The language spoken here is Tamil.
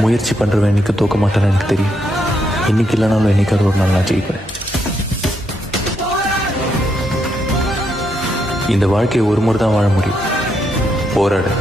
முயற்சி பண்ணுறவன் என்னைக்கு தோக்க மாட்டேன்னு எனக்கு தெரியும். இன்னைக்கு இல்லைனாலும் என்னைக்காவது ஒரு நாள் நான் ஜெயிப்பேன். இந்த வாழ்க்கையை ஒரு முறை தான் வாழ முடியும். போராடு.